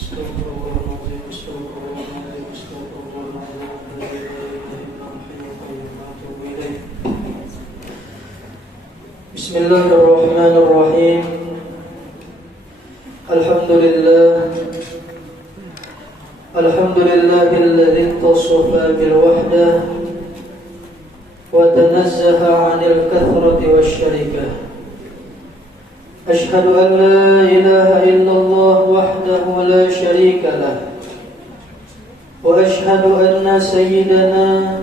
Bismillahirrahmanirrahim. Alhamdulillahilladzi tasafa bil wahdah wa tanazzaha 'anil kathrati wasyarikah. Ashhadu an la ilaha illallah wahdahu la syarika lah. Wa ashhadu anna sayyidana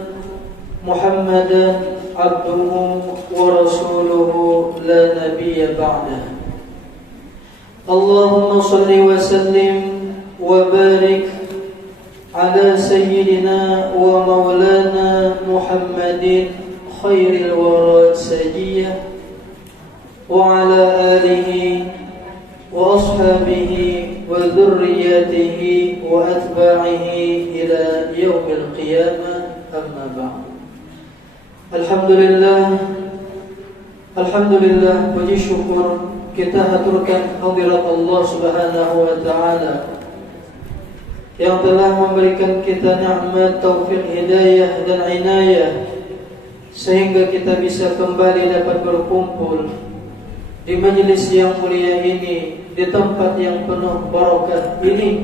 Muhammadan abduhu wa rasuluhu la nabiyya ba'dah. Allahumma salli wa sallim wa barik ala sayyidina wa maulana Muhammadin khairil wara sajiyah wa ala alihi wa ashabihi wa dhurriyyatihi wa atba'ihi ila yaumil qiyamah, amma ba'd. Alhamdulillah, puji syukur kita haturkan hadirat Allah Subhanahu wa taala yang telah memberikan kita nikmat taufik hidayah dan inayah sehingga kita bisa kembali dapat berkumpul di majelis yang mulia ini, di tempat yang penuh barakah ini.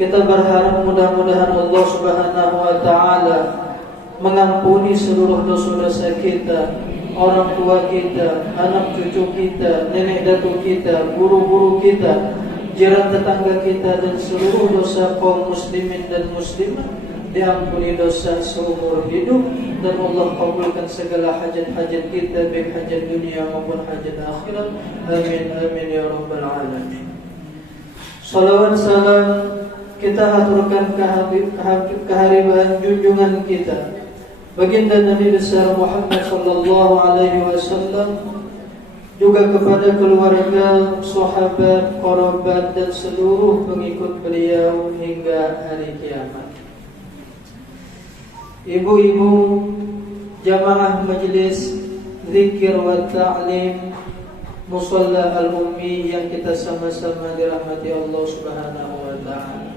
Kita berharap mudah-mudahan Allah Subhanahu wa taala mengampuni seluruh dosa-dosa kita, orang tua kita, anak cucu kita, nenek datuk kita, guru-guru kita, jiran tetangga kita, dan seluruh dosa kaum muslimin dan muslimat diampuni dosa seumur hidup, dan Allah kabulkan segala hajat-hajat kita, baik hajat dunia maupun hajat akhirat. Amin amin ya rabbal alamin. Salawat salam kita haturkan kehadiran junjungan kita baginda Nabi besar Muhammad sallallahu alaihi wasallam, juga kepada keluarga, sahabat, kerabat, dan seluruh pengikut beliau hingga hari kiamat. Ibu-ibu jamaah majelis zikir wa ta'lim Musalla al-Ummi yang kita sama-sama dirahmati Allah Subhanahu wa taala.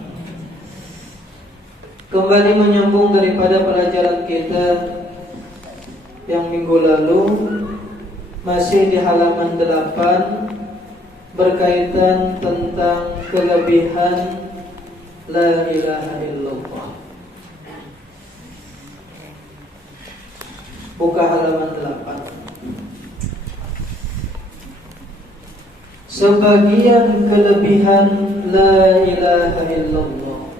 Kembali menyambung daripada pelajaran kita yang minggu lalu, masih di halaman 8 berkaitan tentang kelebihan la ilaha illallah. Buka halaman 8. Sebagian kelebihan la ilaha illallah.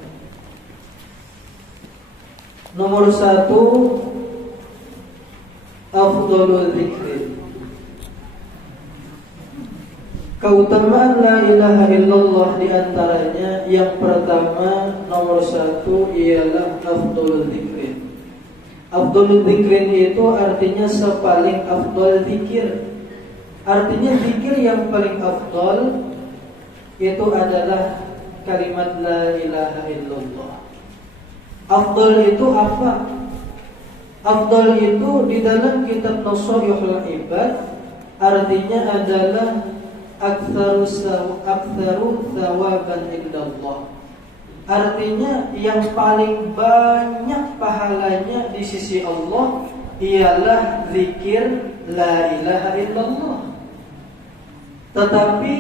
Nomor 1, afdhalul dzikri. Keutamaan la ilaha illallah diantaranya yang pertama, nomor 1 ialah afdhalul dzikri. Afdhalul dzikri itu artinya sepaling afdal zikir. Artinya zikir yang paling afdal itu adalah kalimat la ilaha illallah. Afdal itu apa? Afdal itu di dalam kitab Nasaihul Ibad artinya adalah aktsaru thawaban illallah. Artinya yang paling banyak pahalanya di sisi Allah ialah zikir la ilaha illallah. Tetapi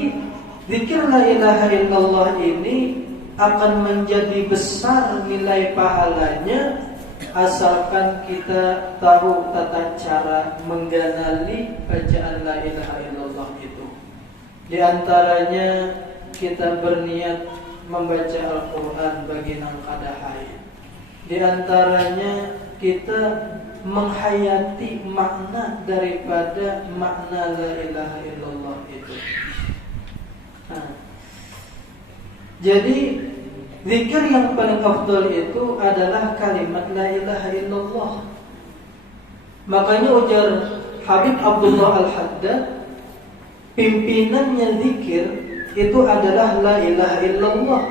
zikir la ilaha illallah ini akan menjadi besar nilai pahalanya asalkan kita tahu tata cara mengganali bacaan la ilaha illallah itu. Di antaranya kita berniat membaca Al-Quran bagi nang kada haid. Di antaranya kita menghayati makna daripada makna la ilaha illallah itu. Jadi zikir yang paling afdal itu adalah kalimat la ilaha illallah. Makanya ujar Habib Abdullah Al-Haddad, pimpinannya zikir itu adalah la ilaha illallah,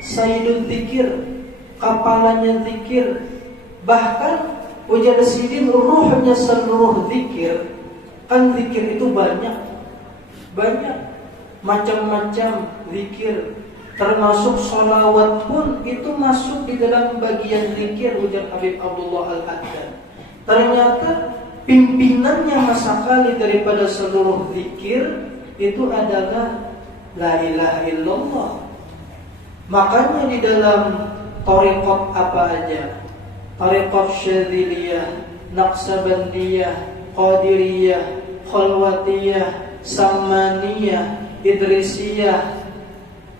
sayyidul zikir, kapalannya zikir. Bahkan ujar Sidin, ruhnya seluruh zikir. Kan zikir itu banyak macam-macam zikir. termasuk sholawat pun itu masuk di dalam bagian zikir, ujar Habib Abdullah Al-Haddad. Ternyata pimpinannya masakali daripada seluruh zikir itu adalah la ilaha illallah. Makanya di dalam thariqat apa aja, thariqat Syadziliyah, Naqsabandiyah, Qadiriyah, Khalwatiyah, Samaniyah, Idrisiyah,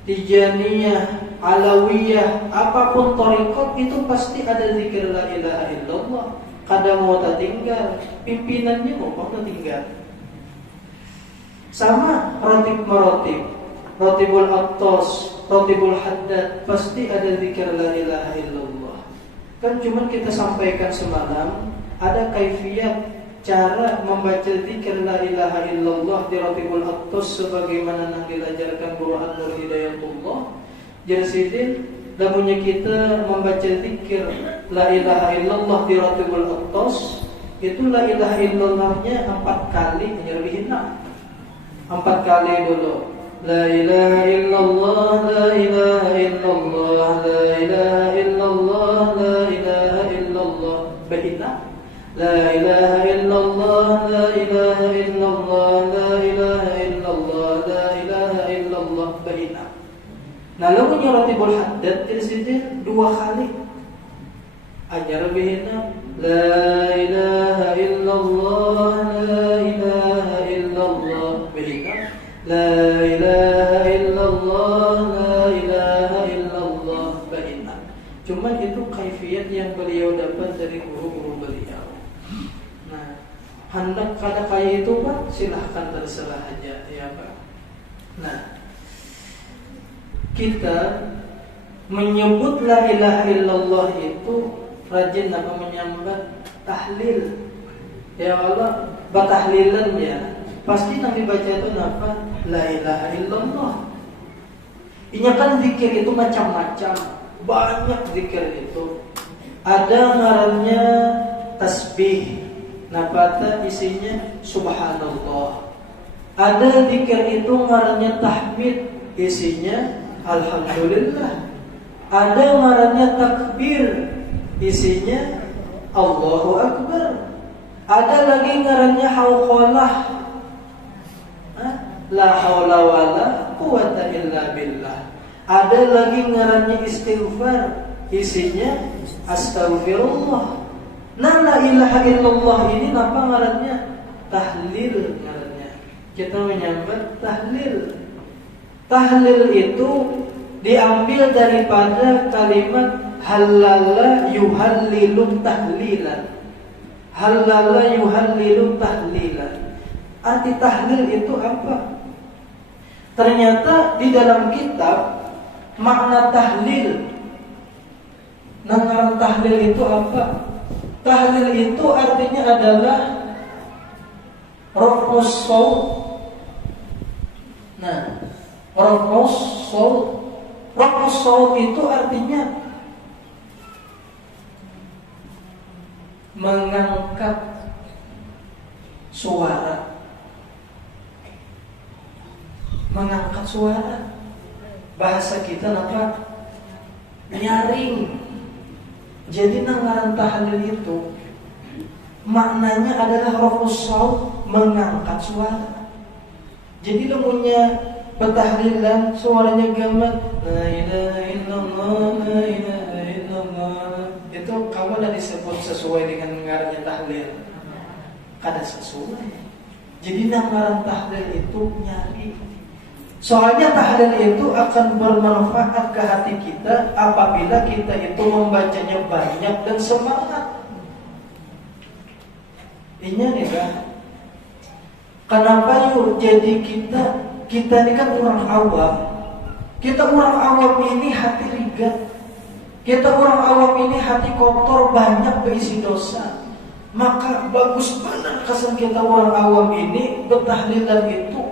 Tijaniyah, Alawiyah, apapun thariqat itu pasti ada zikir la ilaha illallah. Kadang mau tak tinggal, pimpinannya mau tak tinggal. Sama rotib, rotibul Attas, rotibul Haddad, pasti ada zikir la ilaha illallah. Kan cuma kita sampaikan semalam, ada kaifiyat cara membaca zikir la ilaha illallah di rotibul Attas sebagaimana yang diajarkan Guru An-Nur Hidayatullah. Jadi lamunnya kita membaca zikir la ilaha illallah di rotibul Attas, itu la ilaha illallahnya 4 kali, hanya lebih enak. 4 kali dulu. La ilaha illallah, la ilaha illallah, la ilaha illallah, la ilaha illallah. Bahina. La ilaha illallah, la ilaha illallah, la ilaha illallah, la ilaha illallah. Bahina. Nah, lalu rotibul Haddad di sini 2 kali. Ajar bahina. La ilaha illallah, la ilaha illallah. Bahina. La ilaha illallah, la ilaha illallah. Bahina. Cuman itu kaifiyat yang beliau dapat dari guru-guru beliau. Nah, hendak kada kayak itu Pak, silahkan terserah aja ya Pak. Nah, kita menyebut la ilaha illallah itu rajin apa menyambat tahlil. Ya Allah, batahlilan ya. Pasti nanti baca itu apa? La ilaha illallah. Ini kan zikir itu macam-macam. Banyak zikir itu. Ada ngarannya tasbih. Nafata isinya subhanallah. Ada zikir itu ngarannya tahmid. Isinya alhamdulillah. Ada ngarannya takbir. Isinya Allahu Akbar. Ada lagi ngarannya hauqalah. La haula wala quwata illa billah. Ada lagi ngarannya istighfar. Isinya astaghfirullah. Nah, la ilaha illallah ini apa ngarannya? Tahlil ngarannya. Kita menyambat tahlil. Tahlil itu diambil daripada kalimat halala yuhallilu tahlilan. Halala yuhallilu tahlilan. Arti tahlil itu apa? Ternyata di dalam kitab makna tahlil. Nah, tahlil itu apa? Tahlil itu artinya adalah raf'us shaut. Nah, raf'us shaut itu artinya mengangkat suara. Mengangkat suara. Bahasa kita apa? Nyaring. Jadi ngaran tahlil itu maknanya adalah raf'us shaut, mengangkat suara. Jadi lamunnya petahlilan suaranya gamat la ilaha illallah, la ilaha illallah, itu kamu dah disebut sesuai dengan ngarannya tahlil. Kada sesuai. Jadi ngaran tahlil itu nyari. Soalnya tahlil itu akan bermanfaat ke hati kita apabila kita itu membacanya banyak dan semangat. Ini nih kan. Kenapa yuk jadi kita ini kan orang awam. Kita orang awam ini hati rigat. Kita orang awam ini hati kotor, banyak berisi dosa. Maka bagus benar kesan kita orang awam ini bertahlilan itu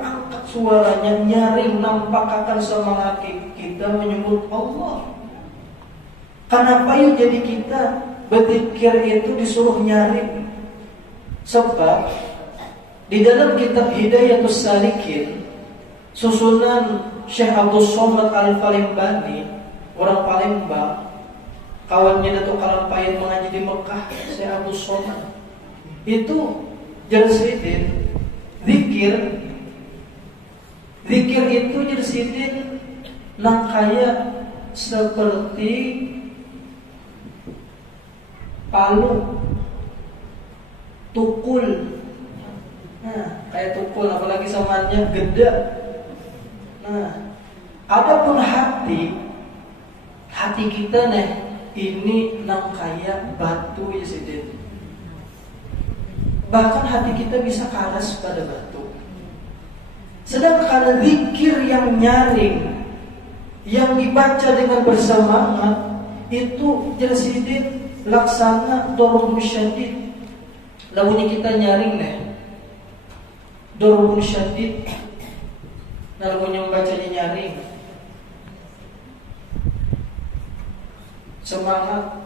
suaranya nyaring, nampak akan semangat kita menyebut Allah. Kenapa yuk jadi kita berzikir itu disuruh nyaring? Sebab di dalam kitab Hidayatus Salikin susunan Syekh Abdul Somad Al-Falimbani, orang Palembang, kawannya Datuk Kalampain mengaji di Mekah, Syekh Abdul Somad. Itu Jalsidin zikir itu Jalsidin nang kaya seperti palu, tukul. Nah, kayak tukul, apalagi samanya gede. Nah, adapun hati kita nih ini nang kaya batu ya sidin. Bahkan hati kita bisa karas pada batu. Sedangkan zikir yang nyaring, yang dibaca dengan bersemangat, itu Jalsidin laksana dorong syadid. Lagunya kita nyaring nih, dorong syadid. Nah, lagunya membacanya nyaring, semangat.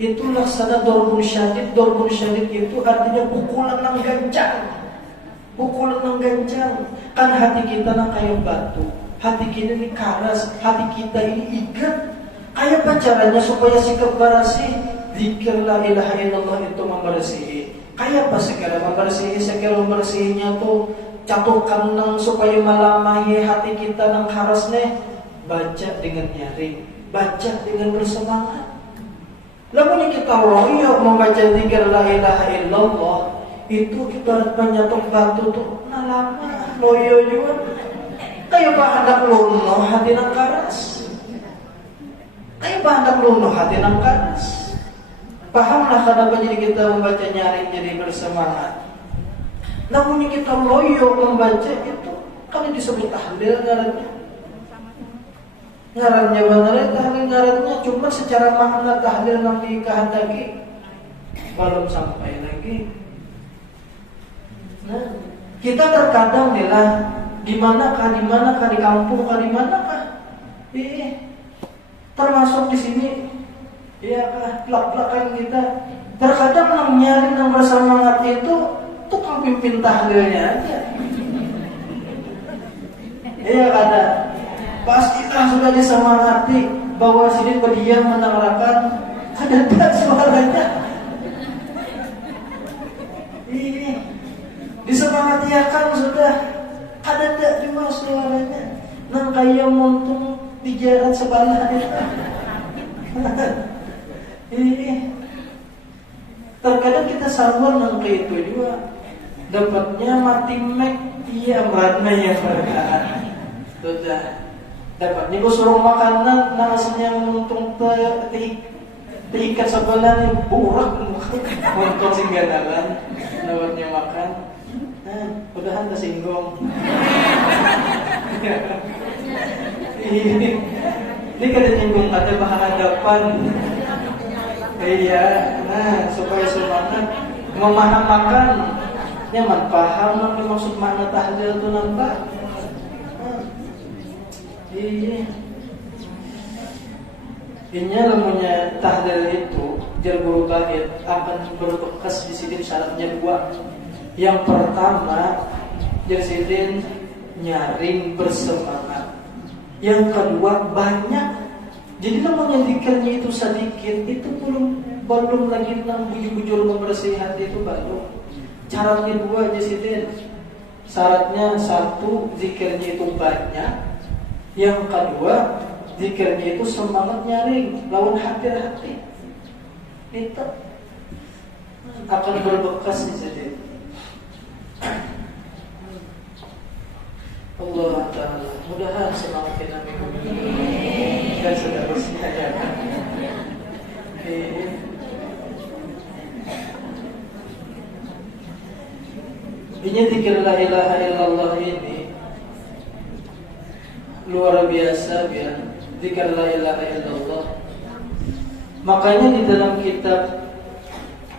Itu laksana dorong syadid. Dorong syadid itu artinya pukulan yang gancang. Pukulan yang gancang. Kan hati kita nang kayak batu, hati kita ini karas, hati kita ini ikat. Kayak apa caranya supaya sikap bersih? Zikir la ilaha illallah itu membersihi. Kayak apa segala membersihi? Segala membersihinya tuh catukan nang supaya melamahi hati kita nang karas nih. Baca dengan nyaring, baca dengan bersemangat. Lalu kita loyo membaca zikir la ilaha illallah, itu ibarat menyatuk batu tuh. Nah lama loyo juga. Kayak apa hendak luno hati nang karas. Kayak apa hendak luno hati nang karas. Pahamlah kenapa jadi kita membaca nyaring jadi bersemangat. Namun kita loyo membaca itu kan disebut tahlil ngarannya. Ngarannya benar tahlil ngarannya, cuma secara makna tahlil nanti kehendaki belum sampai lagi. Nah, kita terkadang adalah di manakah di kampung di manakah? Termasuk di sini. Iya kah, belak-belakan kita. Terkadang yang nyari yang bersemangat itu tukang pimpin tahlilnya aja. Iya ada. Pas kita sudah disemangati bahwa sini berdiam menangarakan, ada suaranya. Disemangati akan sudah ada juga suaranya. Nang kayak muntung dijarat sebelah itu. Terkadang kita sabar nang kayak itu juga. Dapatnya mati mek, iya beratnya ya perkaan. Sudah. Dapatnya gue suruh makanan, nasinya muntung terikat sebelah nih burak muntung singgadalan. Dapatnya makan. Udahan tersinggung. Ini kada nyinggung ada bahan hadapan. Iya, nah supaya semangat memahamakan, nyaman paham apa maksud makna tahlil itu nampak. Iya. Ini namanya tahlil itu jar guru bait akan berbekas di sini syaratnya dua. Yang pertama jar sidin nyaring bersemangat. Yang kedua banyak. Jadi namanya zikirnya itu sedikit, itu belum lagi nang bujur-bujur membersih hati itu baru. Syaratnya dua aja sidin. Syaratnya satu zikirnya itu banyak. Yang kedua zikirnya itu semangat nyaring lawan hati-hati. Itu akan berbekas di sidin. Allah Ta'ala mudahan semangat kita dan seterusnya ya. Ini zikir la ilaha illallah ini luar biasa ya. Zikir la ilaha illallah. Makanya di dalam kitab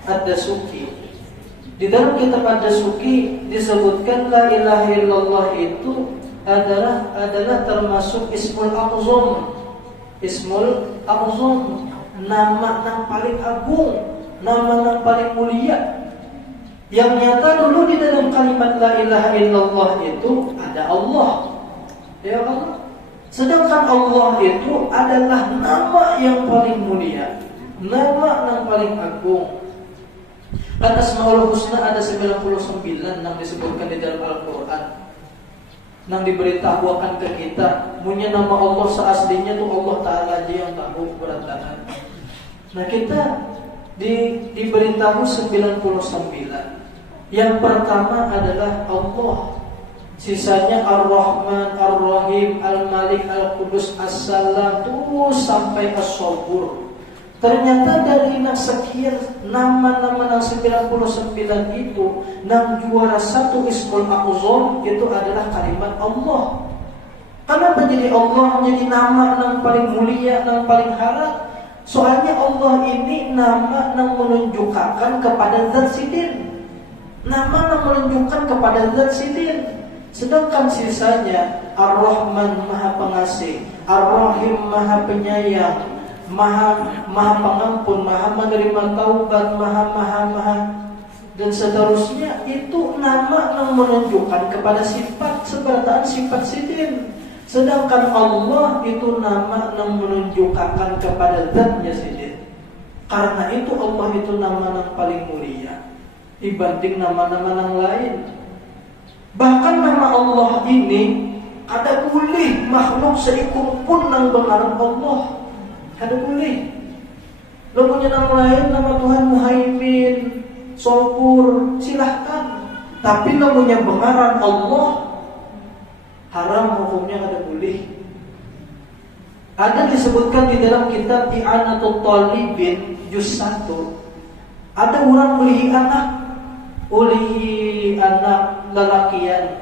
Ad-Dasuki, di dalam kitab Ad-Dasuki disebutkan la ilaha illallah itu adalah termasuk ismul a'zam. Ismul a'zam, nama yang paling agung, nama yang paling mulia. Yang nyata dulu di dalam kalimat la ilaha illallah itu ada Allah. Ya Allah. Sedangkan Allah itu adalah nama yang paling mulia, nama yang paling agung. Dan Asmaul Husna ada 99 yang disebutkan di dalam Al-Quran, yang diberitahukan ke kita. Punya nama Allah seaslinya itu Allah Ta'ala aja yang tahu berantakan. Nah kita diberitahu 99. Yang pertama adalah Allah, sisanya Ar-Rahman, Ar-Rahim, Al-Malik, Al-Qudus, As-Salam, terus sampai As-Sabur. Ternyata dari sekian nama-nama 99 itu, yang juara satu Ismul A'zam itu adalah kalimat Allah. Kenapa jadi Allah jadi nama yang paling mulia, yang paling halal? Soalnya Allah ini nama yang menunjukkan kepada Zat Sidin, nama yang menunjukkan kepada Zat Sidin. Sedangkan sisanya Ar-Rahman Maha Pengasih, Ar-Rahim Maha Penyayang, Maha Pengampun, Maha Menerima Taubat, Maha dan seterusnya. Itu nama yang menunjukkan kepada sifat sebataan sifat Sidin. Sedangkan Allah itu nama yang menunjukkan kepada zatnya Sidin. Karena itu Allah itu nama yang paling mulia dibanding nama-nama yang lain. Bahkan nama Allah ini ada boleh makhluk seikut pun yang bengaran Allah. Ada boleh. Lo punya nama lain, nama Tuhan Muhaimin, Sopur, silahkan. Tapi lo punya bengaran Allah, haram hukumnya ada boleh. Ada disebutkan di dalam kitab I'anatul Talibin juz 1. Ada orang ulihi anak lelakian.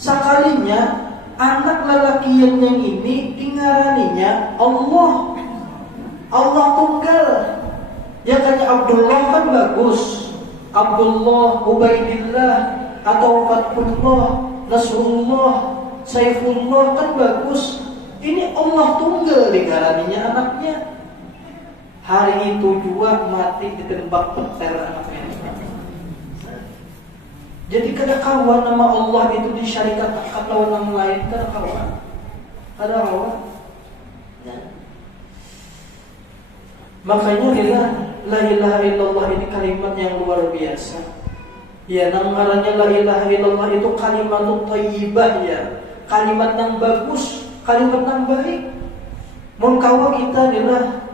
Sekalinya anak lelakian yang ini dingaraninya Allah. Allah tunggal. Ya kayak Abdullah kan bagus. Abdullah, Ubaidillah, atau Fathullah, Nasrullah, Saifullah kan bagus. Ini Allah tunggal dingaraninya anaknya. Hari itu juga mati ditembak petir anaknya. Jadi kada kawan nama Allah itu disyarikat kata orang lain, kada kawan. Kada kawan. Ya. Makanya la ilaha illallah ini kalimat yang luar biasa. Ya, namanya la ilaha illallah itu kalimat thayyibah ya. Kalimat yang bagus, kalimat yang baik. Mun kawa kita adalah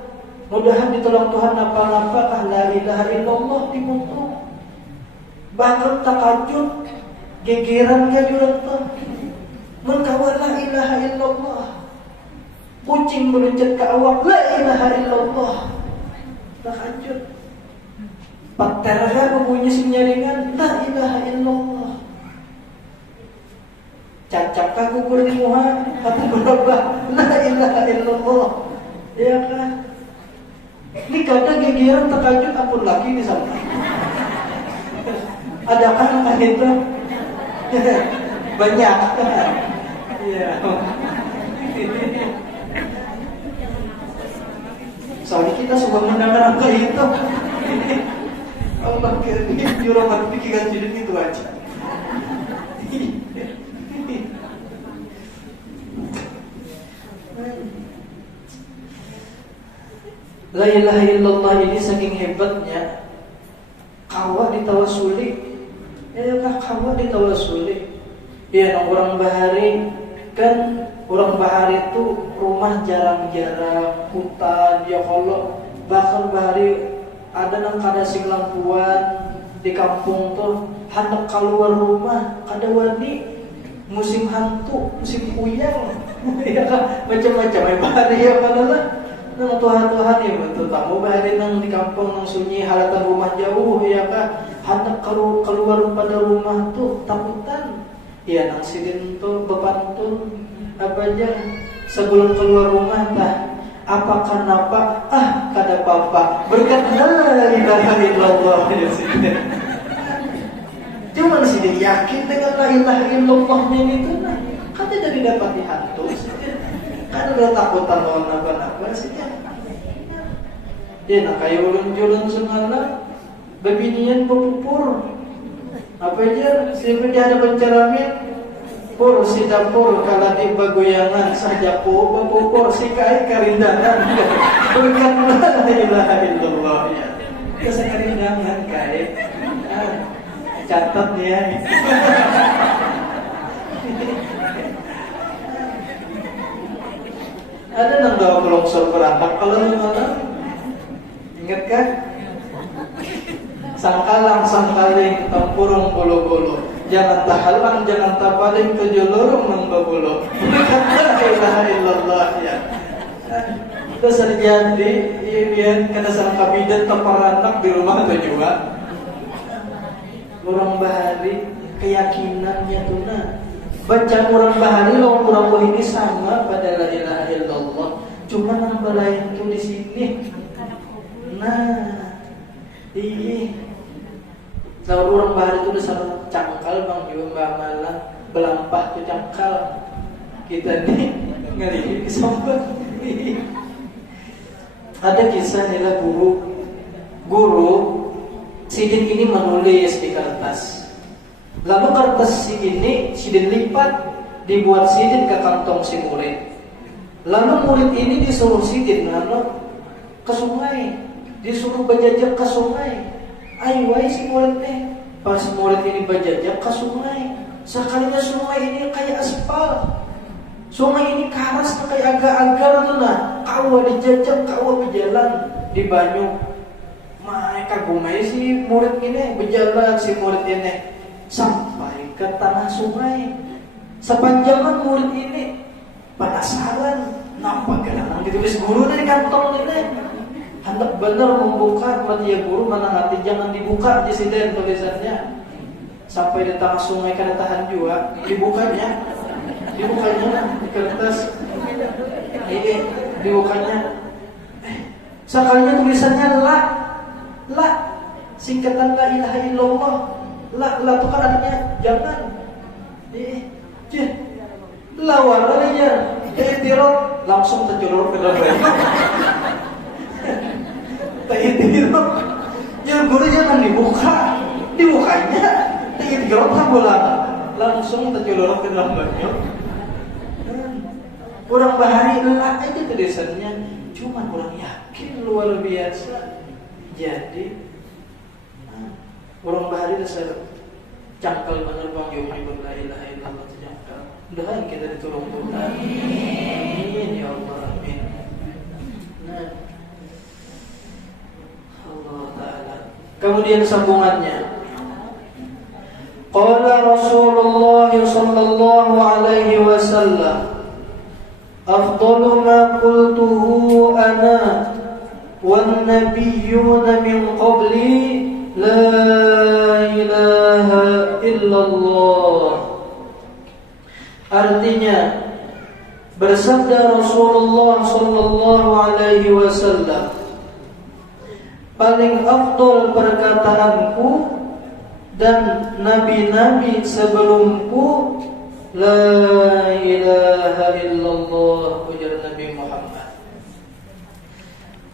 mudahan ditolong Tuhan apa-apa la ilaha illallah dimuntung. Bahkan takajud gegeran ka jurang ta. Mun kawa la ilaha illallah. Kucing meluncet ke awak la ilaha illallah. Takajud. Paterga bunyi sinyaringan la ilaha illallah. Cacap ka gugur di muha atau berubah la ilaha illallah. Ya kan? Ini kada gegeran takajud apun lagi di sana. Adakah kan itu? Banyak kan? Iya. Soalnya kita suka mendengar apa itu. Allah kira ini jurang pikiran jadi itu aja. La ilaha illallah ini saking hebatnya kawa ditawasuli. Ya kawa ditawasuli. Ya orang bahari kan, orang bahari itu rumah jarang-jarang, hutan ya kalau bahkan bahari ada nang kada sing lampuan di kampung tuh hendak keluar rumah kada wani, musim hantu, musim puyang ya kan macam-macam bahari ya padahal nang Tuhan ya betul tamu bahari nang di kampung nang sunyi halatan rumah jauh ya kan hendak keluar pada rumah tuh takutan ya nang sidin tuh bepantun apa aja sebelum keluar rumah tah apakah napa kada apa-apa berkat la ilaha illallah ya sidin. Cuma sidin yakin dengan la ilaha illallahnya itu nah kada dari dapat dihantu sidin. Kada ada takutan lawan apa-apa sidin. Ya nak kayu ulun-ulun semalam bebinian berpupur apa aja siapa dia ada penceramin Kursi dapur kala di bagoyangan saja kursi kai karindangan bukan la ilaha illallah ya. Kasa karindangan kai. Catat ya. Ada nang bawa longsor berangkat kalau mana? Ingat kan? Sangkalang sangkaling tempurung bolo-bolo. Jangan tahalang, jangan tapaling kejolorong membabolo. La ilaha illallah ya. Dasar jadi, iya kena sang kabinet temparanak di rumah tujuan. Orang bahari keyakinannya tuh nah. Baca orang bahari lawan orang bahini sama pada la ilaha illallah. Cuma nambah lain tuh di sini. Nah, lawan orang bahari itu udah sama cangkal bang juga mbak malah belampah tuh cangkal kita nih ngelihat kesombong. Ada kisah nih guru sidin ini menulis di kertas. Lalu kertas sidin lipat dibuat sidin ke kantong si murid. Lalu murid ini disuruh sidin ke sungai, disuruh berjajak ke sungai. Ayo si murid nih. Pas murid ini berjajak ke sungai, sekalinya sungai ini kayak aspal. Sungai ini karas kayak agar-agar tuh nah. Kawa dijajak, kawa berjalan di banyu. Mereka gumai si murid ini berjalan si murid ini sampai ke tanah sungai. Sepanjangan murid ini penasaran, nampak gerangan ditulis guru dari kantong ini. Hendak benar membuka, berarti ya guru mana hati jangan dibuka di sini tulisannya. Sampai di tengah sungai karena tahan juga, dibukanya di kertas. Dibukanya. Sekalinya tulisannya la singkatan la ilaha illallah. La itu kan artinya jangan. Lawar aja. Tirot langsung terjolor ke dalam. Ya guru jangan dibukanya tirot bola langsung terjolor ke dalam banyu. Orang bahari lah aja tulisannya, cuma orang yakin luar biasa. Jadi orang bahari dasar cangkal bener bang yo menyebut la ilaha illallah cangkal. Mudahan kita ditolong Tuhan. Amin ya Allah amin. Nah, Allah Ta'ala. Kemudian sambungannya, qala Rasulullah sallallahu alaihi wasallam, afdalu ma qultuhu ana wan nabiyyuna min qabli la ilaha illallah. Artinya, bersabda Rasulullah sallallahu alaihi wasallam, paling afdol perkataanku dan nabi-nabi sebelumku la ilaha illallah, ujar Nabi Muhammad.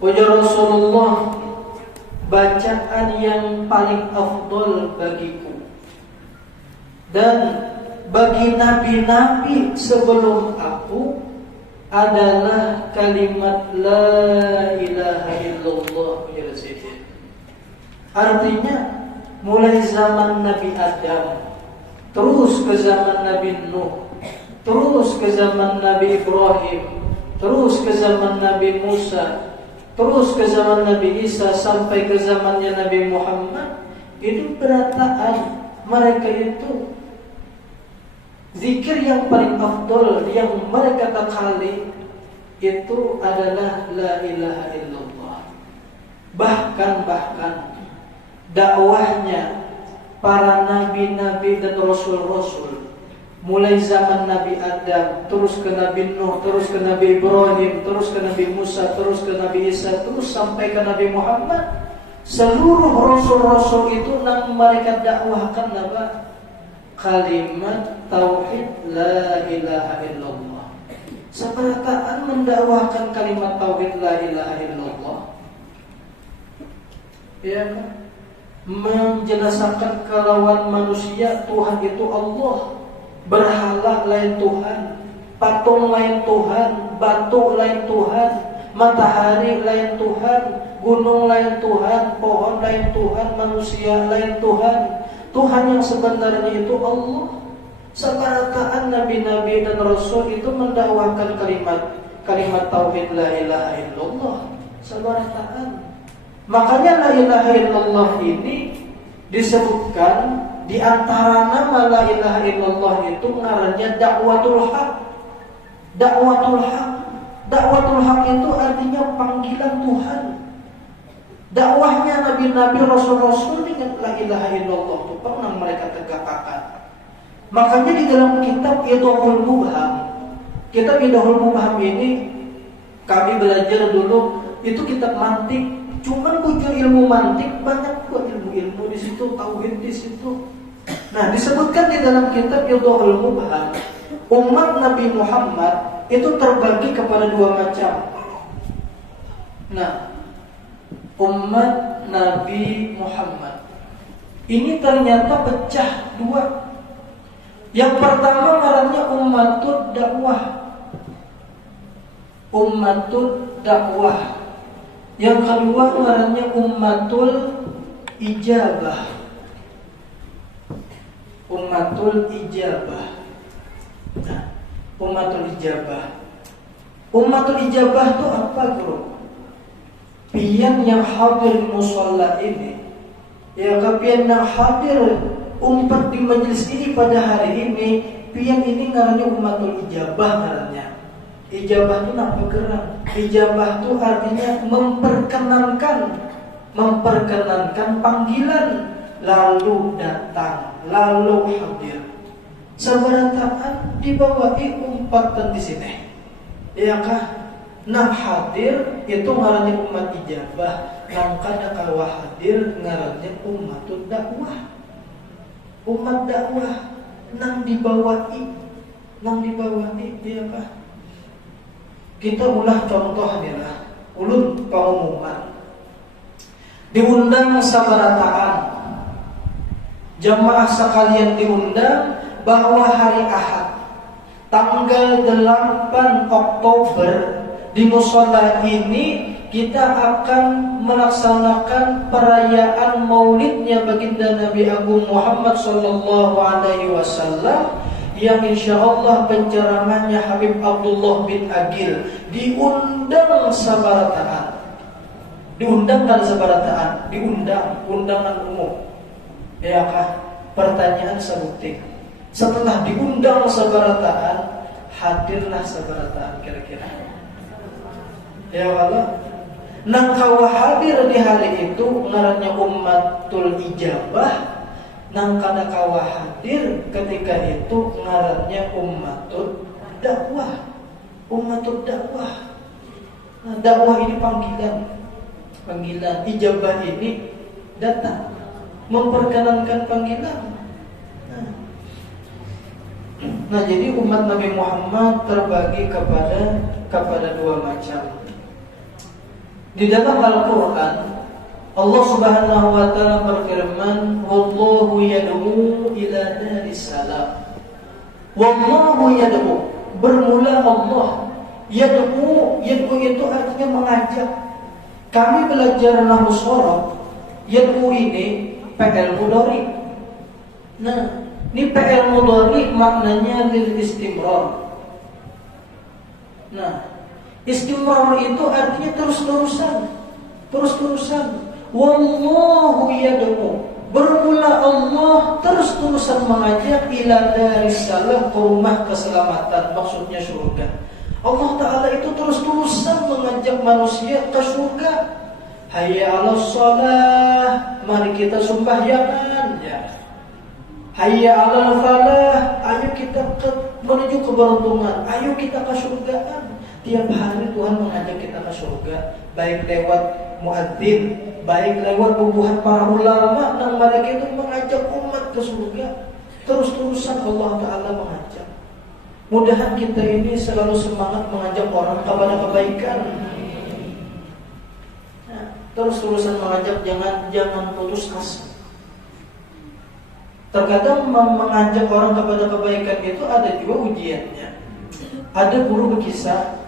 Ujar Rasulullah, bacaan yang paling afdol bagiku dan bagi nabi-nabi sebelum aku adalah kalimat la ilaha illallah. Artinya mulai zaman Nabi Adam, terus ke zaman Nabi Nuh, terus ke zaman Nabi Ibrahim, terus ke zaman Nabi Musa, terus ke zaman Nabi Isa, sampai ke zamannya Nabi Muhammad. Itu berataan mereka itu zikir yang paling afdol yang mereka kekali itu adalah la ilaha illallah. Bahkan dakwahnya para nabi-nabi dan rasul-rasul, mulai zaman Nabi Adam, terus ke Nabi Nuh, terus ke Nabi Ibrahim, terus ke Nabi Musa, terus ke Nabi Isa, terus sampai ke Nabi Muhammad. Seluruh rasul-rasul itu nang mereka dakwahkan apa? Kalimat tauhid la ilaha illallah. Seperataan mendakwahkan kalimat tauhid la ilaha illallah, ya kan? Menjelaskan kelawan manusia Tuhan itu Allah, berhala lain Tuhan, patung lain Tuhan, batu lain Tuhan, matahari lain Tuhan, gunung lain Tuhan, pohon lain Tuhan, manusia lain Tuhan. Tuhan yang sebenarnya itu Allah. Sabarataan nabi-nabi dan rasul itu mendakwakan kalimat tauhid la ilaha illallah. Sabarataan. Makanya la ilaha illallah ini disebutkan di antara nama la ilaha illallah itu ngarannya dakwatul haq. Dakwatul haq. Dakwatul haq itu artinya panggilan Tuhan. Dakwahnya nabi-nabi, rasul-rasul dengan la ilaha illallah itu pernah mereka tegakkan. Makanya di dalam kitab Idhahul Mubham, kitab Idhahul Mubham ini kami belajar dulu itu kitab mantik. Cuman bujur ilmu mantik banyak kok ilmu-ilmu di situ, tauhid di situ. Nah, disebutkan di dalam kitab Idhahul Mubham, umat Nabi Muhammad itu terbagi kepada dua macam. Nah, umat Nabi Muhammad ini ternyata pecah dua. Yang pertama namanya ummatud dakwah. Ummatud dakwah. Yang kedua namanya ummatul ijabah. Ummatul ijabah. Nah, ummatul ijabah. Ummatul ijabah itu apa, Bro? Pian yang hadir musalla ini, ya pian yang hadir umpat di majelis ini pada hari ini, pian ini ngarannya ummatul ijabah ngarannya. Ijabah itu apa gerak? Ijabah itu artinya memperkenankan panggilan, lalu datang, lalu hadir. Sabarataan dibawahi umpatan di sini. Ya kah? Nang hadir itu ngarannya umat ijabah, nang kada kawa hadir ngarannya ummatud dakwah. Umat dakwah nang dibawahi dia kah? Kita ulah contoh adalah ulun pengumuman. Diundang sabarataan. Jamaah sekalian diundang bahwa hari Ahad tanggal 8 Oktober di mushola ini kita akan melaksanakan perayaan maulidnya baginda Nabi Agung Muhammad sallallahu alaihi wasallam yang insyaallah penceramahnya Habib Abdullah bin Agil. Diundang sabarataan. Diundang undangan umum. Ya kah? Pertanyaan sabukti. Setelah diundang sabarataan, hadirlah sabarataan kira-kira. Ya Allah. Nang kawa hadir di hari itu ngarannya ummatul ijabah. Nang kada kawa hadir ketika itu ngarannya ummatul dakwah. Ummatul dakwah. Nah, dakwah ini panggilan. Ijabah ini datang, memperkenankan panggilan. Nah, jadi umat Nabi Muhammad terbagi kepada dua macam. Di dalam Al-Quran Allah Subhanahu wa ta'ala berfirman, wallahu yad'u ila daris salam. Wallahu yad'u, bermula Allah. Yad'u itu artinya mengajak. Kami belajar nahwu shorof. Yad'u ini fi'il mudhari. Nah, ini fi'il mudhari maknanya lil istimrar. Nah, istimrar itu artinya terus-terusan. Wallahu yad'u, bermula Allah terus-terusan mengajak ila daris salam, ke rumah keselamatan, maksudnya surga. Allah Ta'ala itu terus-terusan mengajak manusia ke surga. Hayya 'alas shalah, mari kita sembahyangan ya. Hayya 'alal falah, ayo kita menuju keberuntungan, ayo kita ke surgaan. Tiap hari Tuhan mengajak kita ke surga, baik lewat muadzin, baik lewat bubuhan para ulama, dan mereka itu mengajak umat ke surga. Terus-terusan Allah Ta'ala mengajak. Mudahan kita ini selalu semangat mengajak orang kepada kebaikan. Nah, terus-terusan mengajak, jangan putus asa. Terkadang mengajak orang kepada kebaikan itu ada juga ujiannya. Ada guru berkisah,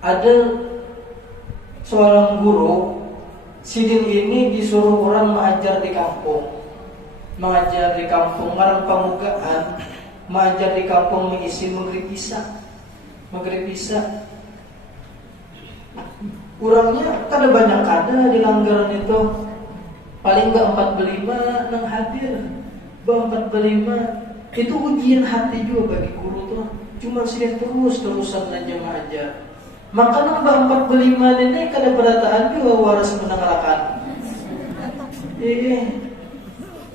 ada seorang guru, sidin ini disuruh orang mengajar di kampung. Mengajar di kampung, ngarang pamugaan, mengajar di kampung mengisi maghrib isya. Kurangnya kada banyak ada di langgaran itu. Paling enggak 45 nang hadir. 45 itu ujian hati juga bagi guru tuh. Cuma sih terus-terusan aja mengajar. Maka nang 45 ini kada berataan juga waras menangalakan.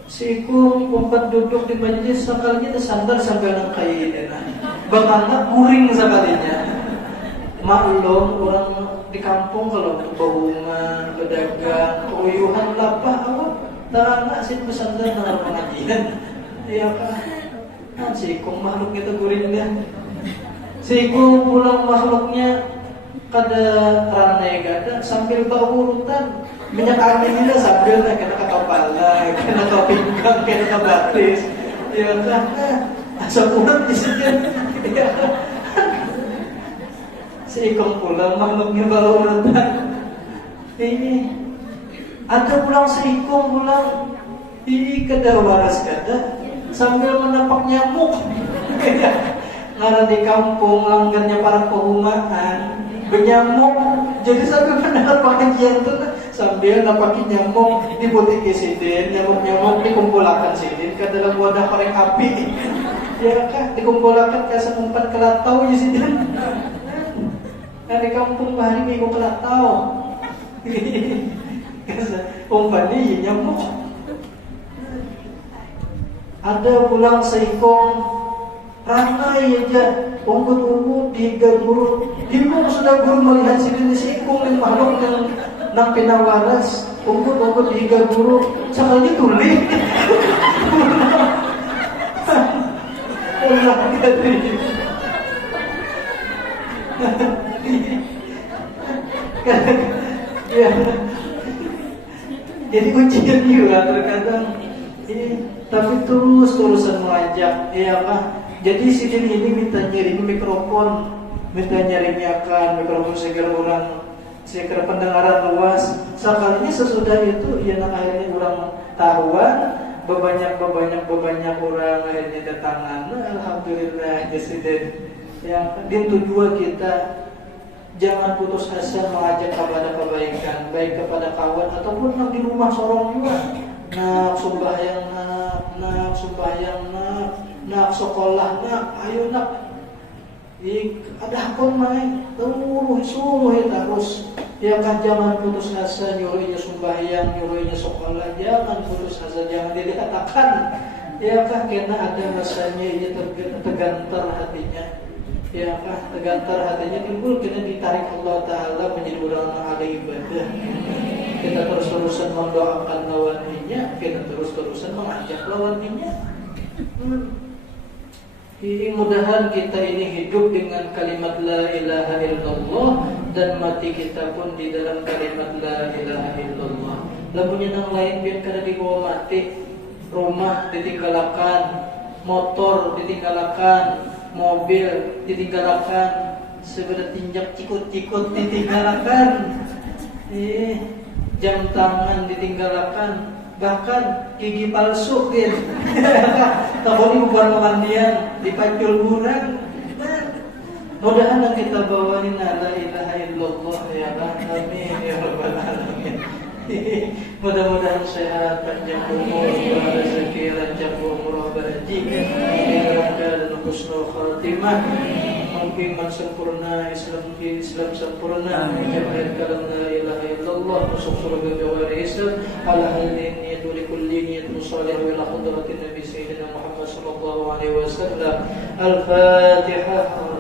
Siku umpat duduk di majelis sekalinya tersandar sampai nang kain bakal kuring sekalinya. Maklum orang di kampung kalau berbunga, berdagang, keuyuhan lapah apa tarana sih bersandar nang pengajian. Iya kan? Siku makhluk itu kuringnya. Siku pulang makhluknya kada ranai gada sambil bawa urutan minyak angin ini sambil kena ke kepala, kena ke pinggang, kena ke batis. Ya kan? Asal pulang di sini. Ya. Si ikong pulang makhluknya bawa urutan. Ini ada pulang si ikong pulang. Ini kada waras kada sambil menapak nyamuk. Ngaran di kampung langgarnya para perumahan benyamuk. Jadi sambil mendengar pengajian tuh sambil napakin nyamuk di butik sidin, nyamuk-nyamuk dikumpulkan sidin ke dalam wadah korek api. Ya kan, dikumpulkan ke semumpat kelatau di sidin. Nah di kampung bahari minggu kelatau. Umpannya nyamuk. Ada pulang seikong ramai aja, unggut-unggut, dihiga guru. Himung sudah guru melihat sidin seikong yang makhluk yang nang pinawaras, unggut-unggut dihiga guru. Sekali tulis. Ulah dari. Ya. Jadi ujian juga terkadang. Tapi terus-terusan mengajak, ya Pak. Jadi sidin ini minta nyaring mikrofon, minta nyaringkan mikrofon segar pendengaran luas. Sekalinya sesudah itu, ya akhirnya orang tahuan, bebanyak orang akhirnya datangan. Alhamdulillah, sidin. Ya, din tujuan kita jangan putus asa mengajak kepada kebaikan, baik kepada kawan ataupun yang di rumah sorong juga. Nak sembahyang nak sekolah nak, ayo nak. Ada akun main, suruh terus. Ya kan jangan putus asa, nyuruhnya sembahyang, nyuruhnya sekolah, jangan putus asa, jangan dikatakan. Ya kan karena ada masanya ia tergantar hatinya. Ya kan tergantar hatinya timbul kena ditarik Allah Taala menjadi orang ahli ibadah. Kita terus-terusan mendoakan lawannya, kita terus-terusan mengajak lawannya. Mudah-mudahan kita ini hidup dengan kalimat la ilaha illallah dan mati kita pun di dalam kalimat la ilaha illallah. Lamunnya nang lain biar kada dibawa mati, rumah ditinggalkan, motor ditinggalkan, mobil ditinggalkan, segera tinjak cikut-cikut ditinggalkan. Jam tangan ditinggalkan, bahkan gigi palsu gitu. Tak boleh buat pemandian, dipacul burang. Mudah-mudahan kita bawain la ilaha illallah ya Allah. Amin ya rabbal alamin. Mudah-mudahan sehat, panjang umur, rezeki, lancar umur, bahagia, dan husnul khatimah. Mungkin sempurna Islam sempurna. Jamaah kalam la ilaha illallah masuk surga bighairi hisab. Ala halin niyatu likulli niyatin salih ila hadratin Nabi Sayyidina Muhammad sallallahu alaihi wasallam. Al-Fatihah.